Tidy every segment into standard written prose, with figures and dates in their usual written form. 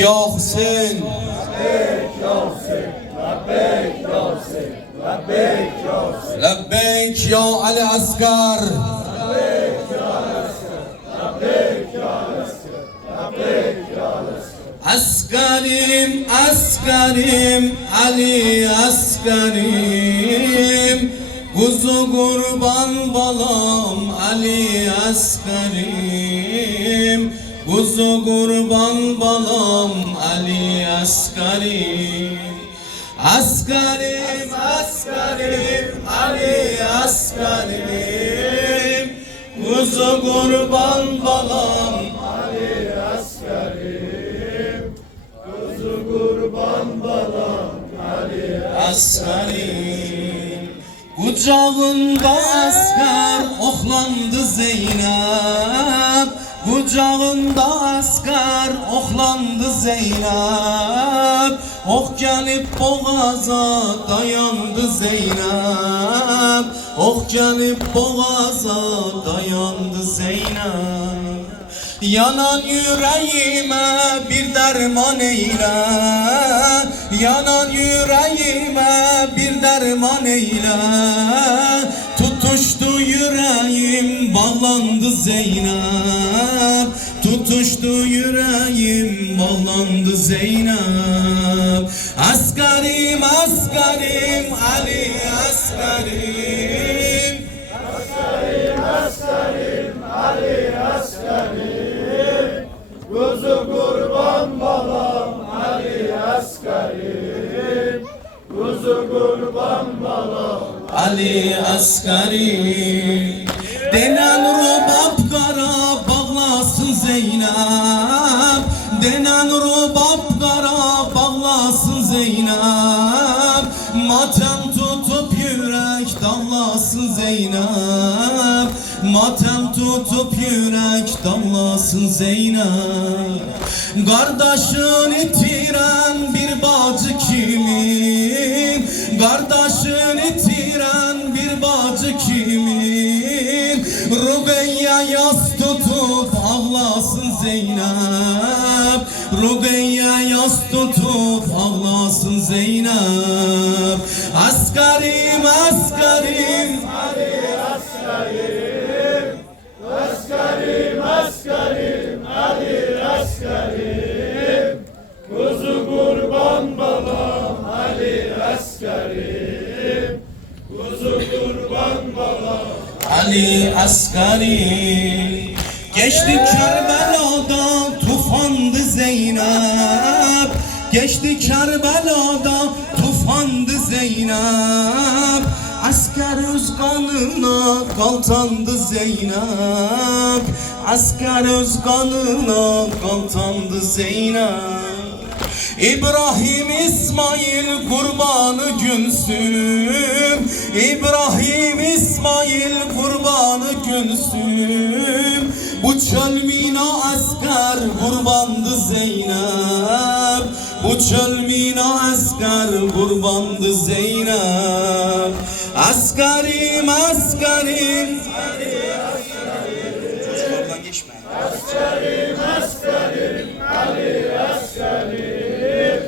Ya Hüseyin, lebbeyk ya Ali Asgar, Asgarim, asgarim, Ali asgarim, kuzu kurban balam Ali asgarim, kuzu kurban balam Ali asgarim. Asgarim, asgarim, Ali asgarim, kuzu kurban balam Ali asgarim, kuzu kurban balam Ali asgarim. Kucağında asker oxlandı Zeynep, kucağında asker oxlandı Zeynep, ox gelip boğaza dayandı Zeynep, ox gelip boğaza dayandı Zeynep. Yanan yüreğime bir derman eyle, yanan yüreğime bir derman eyle. Tutuştu yüreğim bağlandı Zeynep, tutuştu yüreğim bağlandı Zeynep. Asgarim, asgarim, Ali asgarim, asgarim, asgarim, Ali asgarim, kuzu kurban balam Ali asgarim, kuzu kurban balam Ali asgarim. Denen rubab kara bağlasın Zeynep, denen rubab kara bağlasın Zeynep. Matem tutup yürek damlasın Zeynep, matem tutup yürek damlasın Zeynep. Kardeşin itiren bir bacı kimin, kardeşin itiren bir bacı kimin. Rugeyye yas tutup ağlasın Zeynep, Rugeyye yas tutup ağlasın Zeynep. Asgarim, asgarim, Ali asgarim, asgarim, asgarim, Ali asgarim, kuzu kurban balam Ali asgarim, kuzu kurban balam Ali asgarim. Geçti Kerbela'da tufandı Zeynep, geçti Kerbela'da tufandı Zeynep. Asker öz kanına kaltandı Zeynep, asker öz kanına kaltandı Zeynep. İbrahim İsmail kurbanı Gülsüm, İbrahim İsmail kurbanı Gülsüm. Bu çöl mina asker kurbandı Zeynep, bu çöl mina asker kurbandı Zeynep. Asgarim, asgarim, çocuklardan geçme. Asgarim, asgarim, Ali asgarim,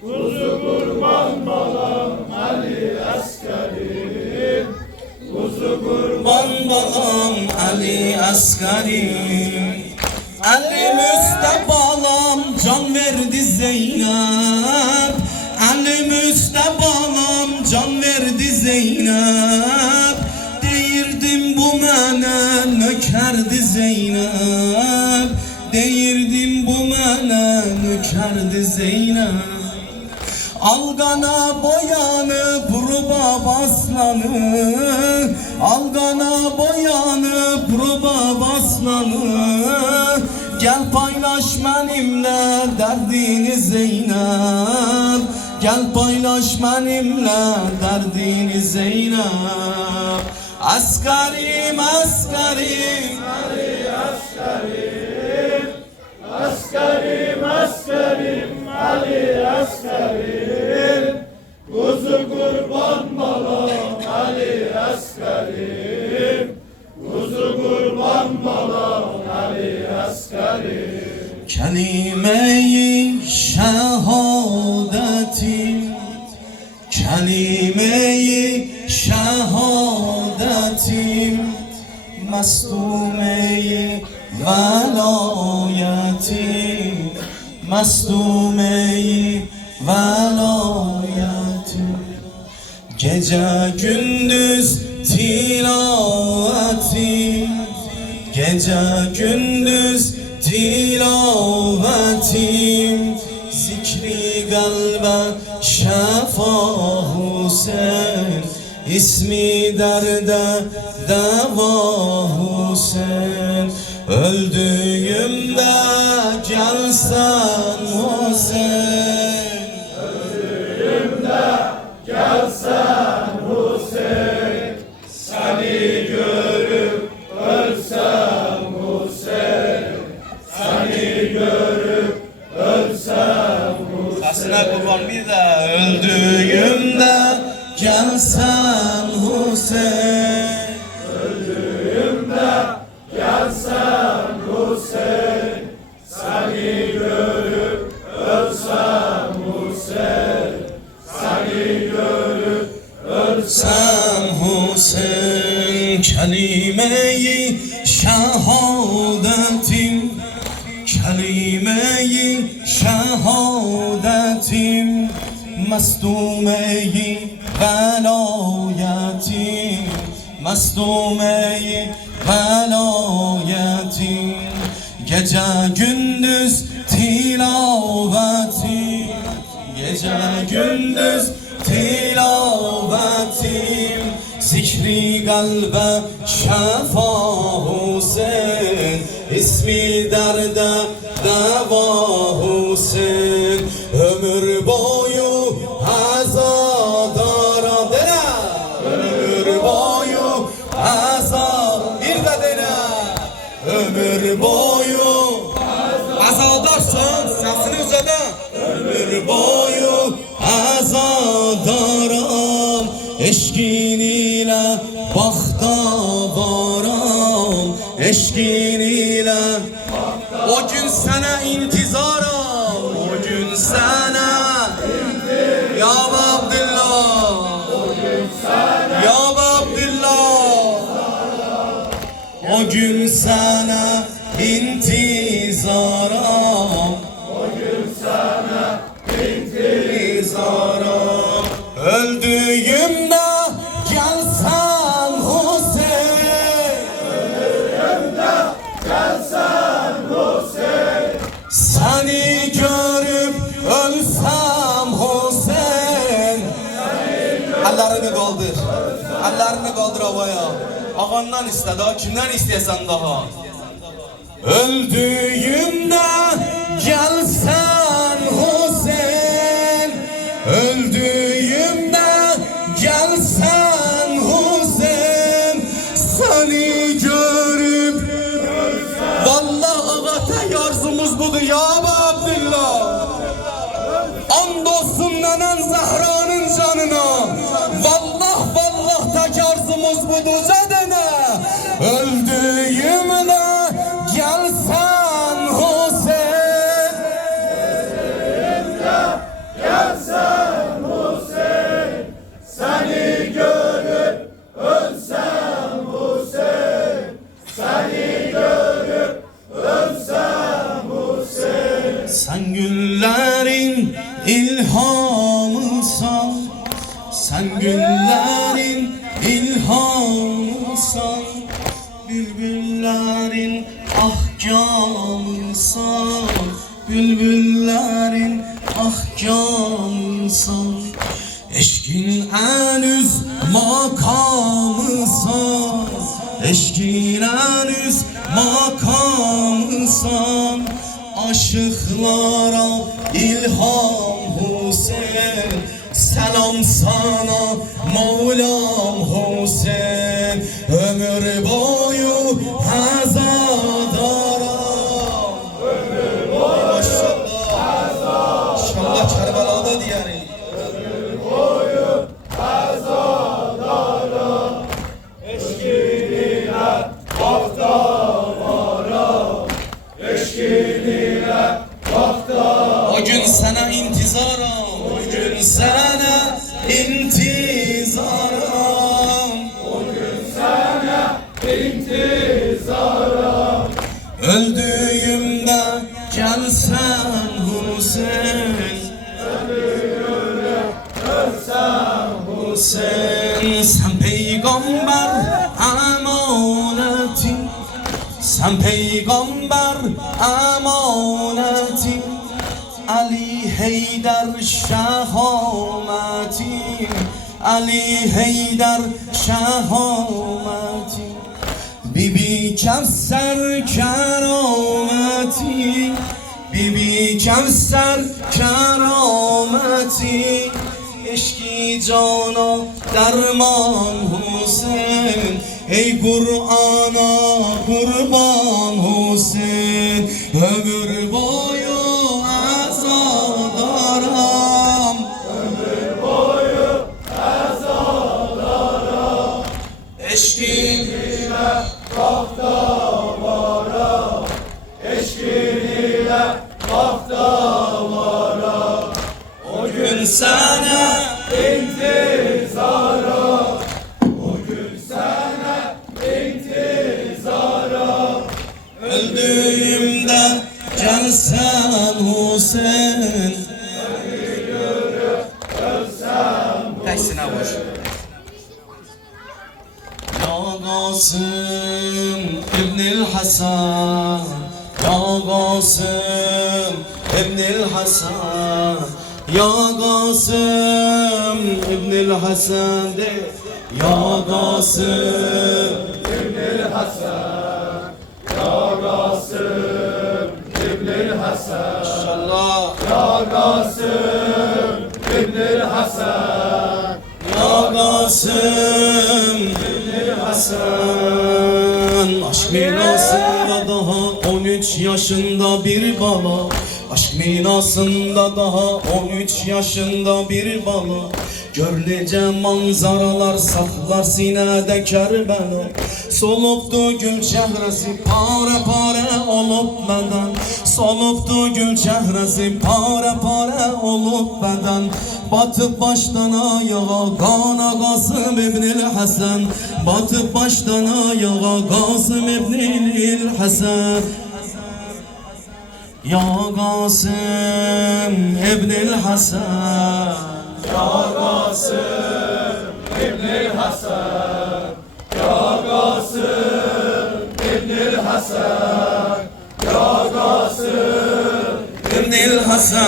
kuzu kurban balam Ali asgarim, kuzu kurban balam Ali asgarim. Ali Müsteba'lam can verdi Zeynep, Ali Müsteba'lam can verdi Zeynep. Deyirdim bu mənə nökərdi Zeynep, deyirdim bu mənə nökərdi Zeynep. Alqana boyanıb rubab aslanı, alqana boyanıb rubab aslanı. Gel paylaş benimle derdini Zeynep, gel paylaş benimle derdini Zeynep. Asgarim, asgarim, Ali asgarim, asgarim, asgarim, Ali asgarim, kuzu kurban balam Ali asgarim, kuzu kurban balam Ali asgarim. Kelime-i şehadetim, kelime-i şehadetim, Meslume-i velayetim, Meslume-i velayetim. Gece gündüz tilavetim, gece gündüz tilavetim, zikri kalbe şefa Hüseyin, ismi derde deva Hüseyin. Öldüğümde gelsen Hüseyin, öldüğümde gelsen Hüseyin, seni görüp ölsem Hüseyin, seni görüp ölsem Hüseyin. Sesine kurban bir de. Öldüğümde gelsen Hüseyin, öldüğümde gelsen Hüseyin, seni görüp ölsem Hüseyin, seni görüp ölsem Hüseyin. Kelime-i şehadetim, kelime-i şehadetim, Meslume-i velayetim, Meslume-i velayetim. Gece gündüz tilavetim, gece gündüz tilavetim, zikri kalbe şefa Hüseyin, ismi derde deva Hüseyin. Ömür boyu azadara dene, ömür boyu azad bir de dene, ömür boyu azadarsın, sesini ucada. Ömür boyu azadaram, eşkin ile bahtavaram, eşkin ile. O gün sana intizaram, o gün sana ya Abdullah, ya Abdullah, o gün sana intizaram, o gün sana intizaram. Öldüğümde gelsen Hüseyin, öldüğümde gelsen Hüseyin, seni görüp ölsem Hüseyin. Ellerini kaldır, ellerini kaldır havaya. Ağandan iste, daha kimden isteyesen daha. Öldüğümde gelsen Hüseyin, öldüğümde gelsen Hüseyin, seni görüp vallahi ağa tek arzumuz budur ya Abdullah. Andolsun nenen Zehra'nın canına, vallah vallah tek arzumuz budur cadene. Öldüğümde gelsen Hüseyin, öldüğümde gelsen Hüseyin, seni görüp ölsem Hüseyin, seni görüp ölsem Hüseyin. sen günlerin ilhamısan, sen günlerin ilhamısan, bülbüllerin ahkamısan, bülbüllerin ahkamısan. Eşkin en üst makamısan, eşkin en üst makamısan. Aşıklara ilham Hüseyin, selam sana Mevlam Hüseyin. Ömür boyu hazadara, Ömür boyu maşallah, inşallah Kerbela'da diyelim. ömür boyu azadara, eşkiniyle bahtavara, eşkiniyle bahtavara. O gün gün sana intizaram, bugün sana intizaram, bugün sana intizaram. öldüğümde gelsen Hüseyin, Ölüyorum ölsem Hüseyin. Sen peygamber emaneti, sen peygamber emaneti, Ali Heydar şehameti, Ali Heydar şehameti, Bibi Kevser kerameti, Bibi Kevser kerameti, eşki cana derman Hüseyin, ey Kur'an'a kurban Hüseyin, ömür boyu azadaram, ömür boyu ezalara. eşkin ile kaftavara, eşkin ile kaftavara. O gün sana intizara, o gün sana intizara. öldüğümde gelsen Hüseyin. Tersine vur. Ya Kasım İbnül Hasan, Ya Kasım İbnül Hasan, Ya Kasım İbnül Hasan de, Ya Kasım İbnül Hasan, Ya Kasım İbnül Hasan, İnşallah, Ya Kasım İbnül Hasan, Ya Kasım İbnül Hasan. Aşk mirasında daha 13 yaşında bir bala, aşk mirasında daha 13 yaşında bir bala. Gör nece manzaralar saklar sinede Kerbela. Solupdu gül çehresi pare pare olup beden, solupdu gül çehresi pare pare olup beden. Batıp baştan ayağa kana Kasım İbnül Hasan, batıp baştan ayağa Kasım İbnül Hasan. Ya Kasım İbnül Hasan, Ya Kasım İbnül Hasan, Ya Kasım İbnül Hasan, Ya Kasım İbnül Hasan.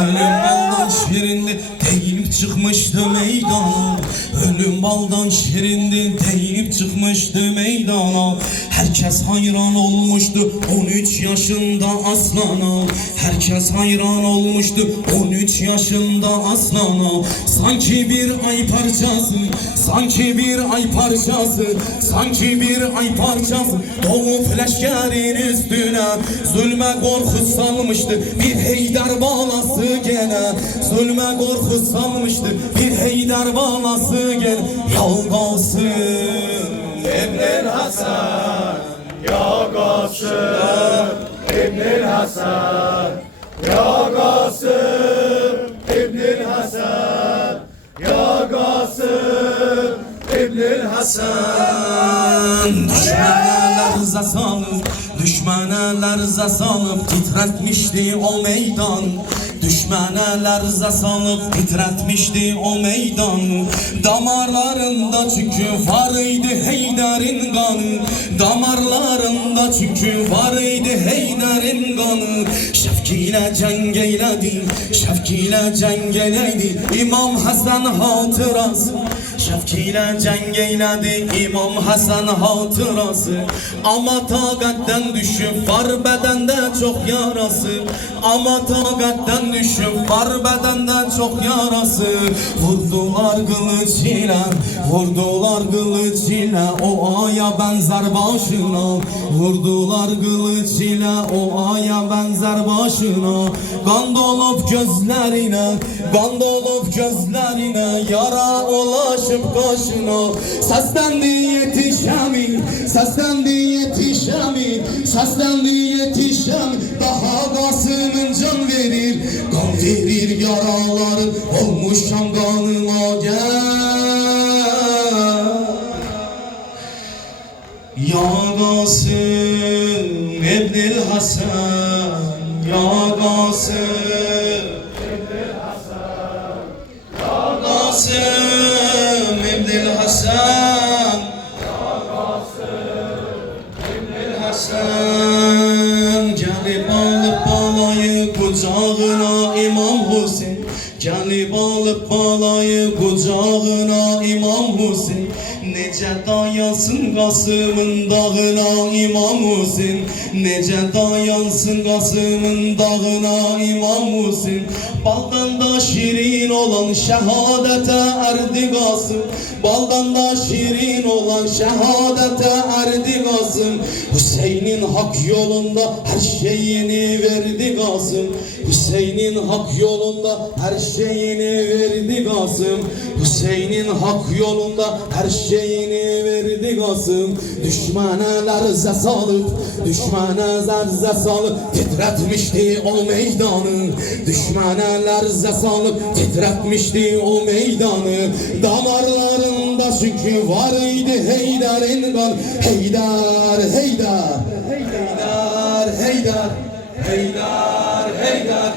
Ölüm baldan şirindi deyip çıkmıştı meydana, ölüm baldan şirindi deyip çıkmıştı meydana. Herkes hayran olmuştu 13 yaşında aslana, herkes hayran olmuştu 13 yaşında aslana. Sanki bir ay parçası, sanki bir ay parçası, sanki bir ay parçası doğup leşkerin üstüne zulme korku salmıştı bir Heydar balası gene, zulme korku salmıştı bir Heydar balası gene. Ya Kasım İbnül Hasan, Ya Kasım İbnül Hasan, Ya Kasım İbnül Hasan, Ya Kasım İbnül Hasan. Düşmanlar zasalım, düşmanlar zasalım titretmişti o meydan. Düşmanlar zasalım titretmişti o meydan. Damarlarında çünkü varıydı Heydar'ın kanı, damarlarında çünkü varıydı Heydar'ın kanı. Şefkiyle cenk eyledi, şefkiyle cenk eyledi İmam Hasan hatırası, şefkiyle cenk eyledi İmam Hasan hatırası. Ama takatten düşüp var bedende çok yarası, ama takatten düşüp var bedende çok yarası. Vurdular kılıç ile, vurdular kılıç ile o aya benzer başına, vurdular kılıç ile o aya benzer başına. Kan dolup gözlerine, kan dolup gözlerine yara ulaşıp alıp kaşına. Seslendi yetişemi, seslendi yetişemi, seslendi yetişemi. Daha Kasım'ın can verir, kan verir yaraların olmuşam kanıma gel. Ya Kasım İbnül Hasan, Ya Kasım İbnül Hasan, Ya Kasım İbnül Hasan, Ya Kasım İbnül Hasan. Gelip alıp balayı kucağına İmam Hüseyin, gelip alıp balayı kucağına İmam Hüseyin. Nece dayansın Kasım'ın dağına İmam Hüseyin, nece dayansın Kasım'ın dağına İmam Hüseyin. Baldan da şirin olan şehadete erdi Kasım, baldan da şirin olan şehadete erdi Kasım. Hüseyin'in hak yolunda her şeyini verdi Kasım, Hüseyin'in hak yolunda her şeyini verdi Kasım, Hüseyin'in hak yolunda her şeyini verdi Kasım. Düşmana larze salıp, düşmana zarze salıp titretmişti o meydanı, düşmana larze salıp titretmişti o meydanı. Damarlarında çünkü var idi Heydar'ın kan. Heydar, Heydar, Heydar, Heydar, Heydar,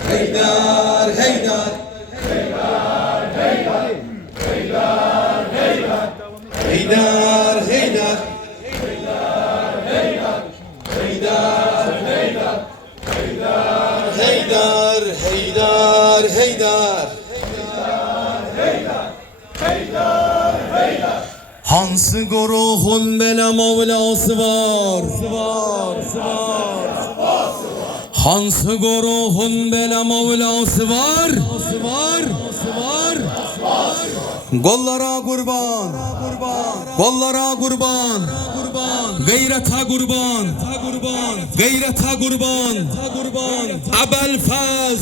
Heydar, Heydar, Heydar, Heydar, Heydar, Heydar, Heydar, Heydar, Heydar, Heydar. Hansı guruhun belə Mevlası var? Hansı guruhun belə Mevlası var? Kollara kurban, kollara kurban, gayrete kurban, gayrete kurban. Ebelfez,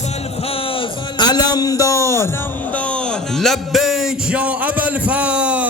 Alemdar, lebbeyk ya Ebelfez.